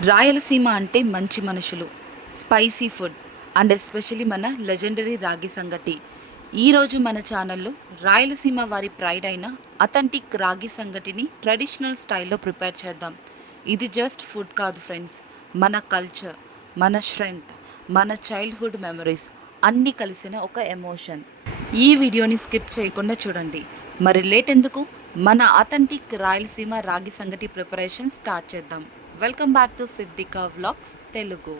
రాయలసీమ అంటే మంచి మనుషులు, స్పైసీ ఫుడ్ అండ్ ఎస్పెషలీ మన లెజెండరీ రాగి సంగటి. ఈరోజు మన ఛానల్లో రాయలసీమ వారి ప్రైడ్ అయిన అథెంటిక్ రాగి సంగటిని ట్రెడిషనల్ స్టైల్లో ప్రిపేర్ చేద్దాం. ఇది జస్ట్ ఫుడ్ కాదు ఫ్రెండ్స్, మన కల్చర్, మన స్ట్రెంగ్త్, మన చైల్డ్హుడ్ మెమరీస్ అన్నీ కలిసిన ఒక ఎమోషన్. ఈ వీడియోని స్కిప్ చేయకుండా చూడండి. మరి లేట్ ఎందుకు, మన authentic Rayalaseema ragi sangati preparation start చేద్దాం. Welcome back to Siddika vlogs Telugu.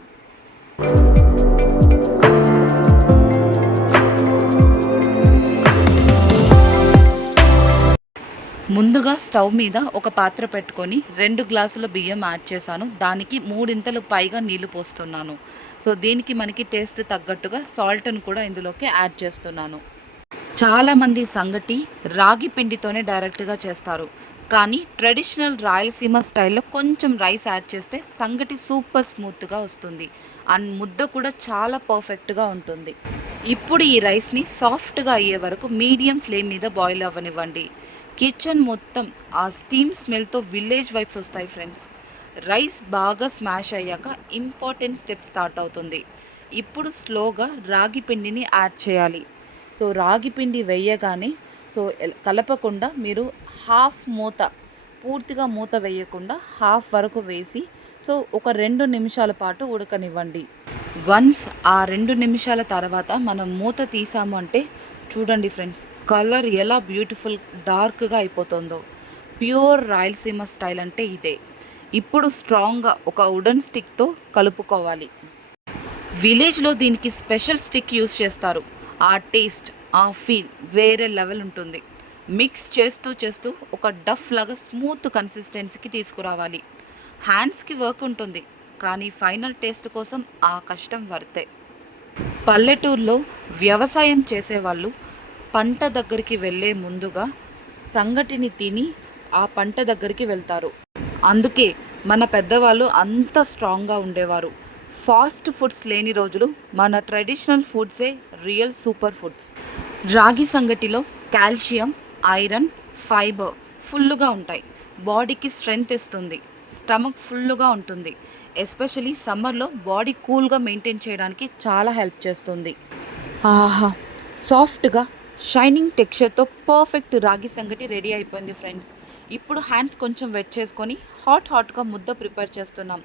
ముందుగా స్టవ్ మీద ఒక పాత్ర పెట్టుకొని 2 గ్లాసుల బియ్యం యాడ్ చేశాను. దానికి 3 పైగా నీళ్లు పోస్తున్నాను. సో దీనికి మనకి టేస్ట్ తగ్గట్టుగా సాల్ట్ను కూడా ఇందులోకి యాడ్ చేస్తున్నాను. చాలామంది సంగటి రాగి పిండితోనే డైరెక్ట్గా చేస్తారు, కానీ ట్రెడిషనల్ రాయలసీమ స్టైల్లో కొంచెం రైస్ యాడ్ చేస్తే సంగటి సూపర్ స్మూత్గా వస్తుంది అండ్ ముద్ద కూడా చాలా పర్ఫెక్ట్గా ఉంటుంది. ఇప్పుడు ఈ రైస్ని సాఫ్ట్గా అయ్యే వరకు మీడియం ఫ్లేమ్ మీద బాయిల్ అవ్వనివ్వండి. కిచెన్ మొత్తం ఆ స్టీమ్ స్మెల్తో విలేజ్ వైబ్స్ వస్తాయి ఫ్రెండ్స్. రైస్ బాగా స్మాష్ అయ్యాక ఇంపార్టెంట్ స్టెప్ స్టార్ట్ అవుతుంది. ఇప్పుడు స్లోగా రాగి పిండిని యాడ్ చేయాలి. సో రాగి పిండి వేయగానే కలపకుండా మీరు పూర్తిగా మూత వేయకుండా హాఫ్ వరకు వేసి ఒక 2 నిమిషాల పాటు ఉడకనివ్వండి. వన్స్ ఆ 2 నిమిషాల తర్వాత మనం మూత తీసాము అంటే చూడండి ఫ్రెండ్స్, కలర్ ఎలా బ్యూటిఫుల్ డార్క్గా అయిపోతుందో. ప్యూర్ రాయలసీమ స్టైల్ అంటే ఇదే. ఇప్పుడు స్ట్రాంగ్గా ఒక వుడెన్ స్టిక్తో కలుపుకోవాలి. విలేజ్లో దీనికి స్పెషల్ స్టిక్ యూస్ చేస్తారు. ఆ టేస్ట్, ఆ ఫీల్ వేరే లెవెల్ ఉంటుంది. మిక్స్ చేస్తూ ఒక డఫ్ లాగా స్మూత్ కన్సిస్టెన్సీకి తీసుకురావాలి. హ్యాండ్స్కి వర్క్ ఉంటుంది, కానీ ఫైనల్ టేస్ట్ కోసం ఆ కష్టం వర్తే. పల్లెటూరులో వ్యవసాయం చేసేవాళ్ళు పంట దగ్గరికి వెళ్ళే ముందుగా సంగటిని తిని ఆ పంట దగ్గరికి వెళ్తారు. అందుకే మన పెద్దవాళ్ళు అంత స్ట్రాంగ్గా ఉండేవారు. ఫాస్ట్ ఫుడ్స్ లేని రోజులు మన ట్రెడిషనల్ ఫుడ్సే రియల్ సూపర్ ఫుడ్స్. రాగి సంగటిలో కాల్షియం, ఐరన్, ఫైబర్ ఫుల్గా ఉంటాయి. బాడీకి స్ట్రెంగ్త్ ఇస్తుంది. స్టమక్ ఫుల్గా ఉంటుంది. ఎస్పెషలీ సమ్మర్లో బాడీ కూల్గా మెయింటైన్ చేయడానికి చాలా హెల్ప్ చేస్తుంది. ఆహా, సాఫ్ట్గా షైనింగ్ టెక్స్చర్తో పర్ఫెక్ట్ రాగి సంగటి రెడీ అయిపోయింది ఫ్రెండ్స్. ఇప్పుడు హ్యాండ్స్ కొంచెం వెట్ చేసుకొని హాట్గా ముద్ద ప్రిపేర్ చేస్తున్నాం.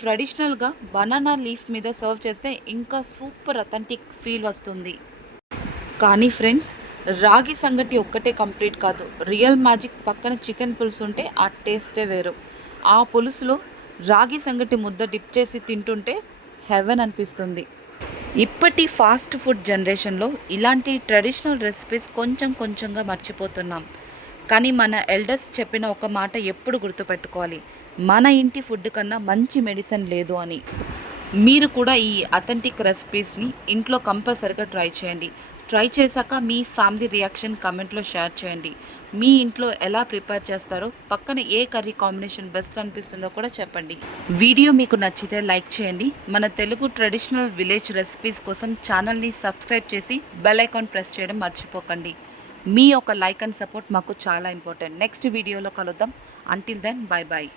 ట్రెడిషనల్గా బనానా లీఫ్ మీద సర్వ్ చేస్తే ఇంకా సూపర్ అథెంటిక్ ఫీల్ వస్తుంది. కానీ ఫ్రెండ్స్, రాగి సంగటి ఒక్కటే కంప్లీట్ కాదు. రియల్ మ్యాజిక్ పక్కన చికెన్ పులుసు ఉంటే ఆ టేస్టే వేరు. ఆ పులుసులో రాగి సంగటి ముద్ద డిప్ చేసి తింటుంటే హెవెన్ అనిపిస్తుంది. ఇప్పటి ఫాస్ట్ ఫుడ్ జనరేషన్లో ఇలాంటి ట్రెడిషనల్ రెసిపీస్ కొంచెంగా మర్చిపోతున్నాం. కానీ మన ఎల్డర్స్ చెప్పిన ఒక మాట ఎప్పుడు గుర్తుపెట్టుకోవాలి, మన ఇంటి ఫుడ్ కన్నా మంచి మెడిసిన్ లేదు అని. మీరు కూడా ఈ అథెంటిక్ రెసిపీస్ని ఇంట్లో కంపల్సరిగా ట్రై చేయండి. ట్రై చేశాక మీ ఫ్యామిలీ రియాక్షన్ కమెంట్లో షేర్ చేయండి. మీ ఇంట్లో ఎలా ప్రిపేర్ చేస్తారో, పక్కన ఏ కర్రీ కాంబినేషన్ బెస్ట్ అనిపిస్తుందో కూడా చెప్పండి. వీడియో మీకు నచ్చితే లైక్ చేయండి. మన తెలుగు ట్రెడిషనల్ విలేజ్ రెసిపీస్ కోసం ఛానల్ని సబ్స్క్రైబ్ చేసి బెల్ ఐకాన్ ప్రెస్ చేయడం మర్చిపోకండి. మీ ఒక లైక్ అండ్ సపోర్ట్ మాకు చాలా ఇంపార్టెంట్. నెక్స్ట్ వీడియోలో కలుద్దాం. Until then, bye bye.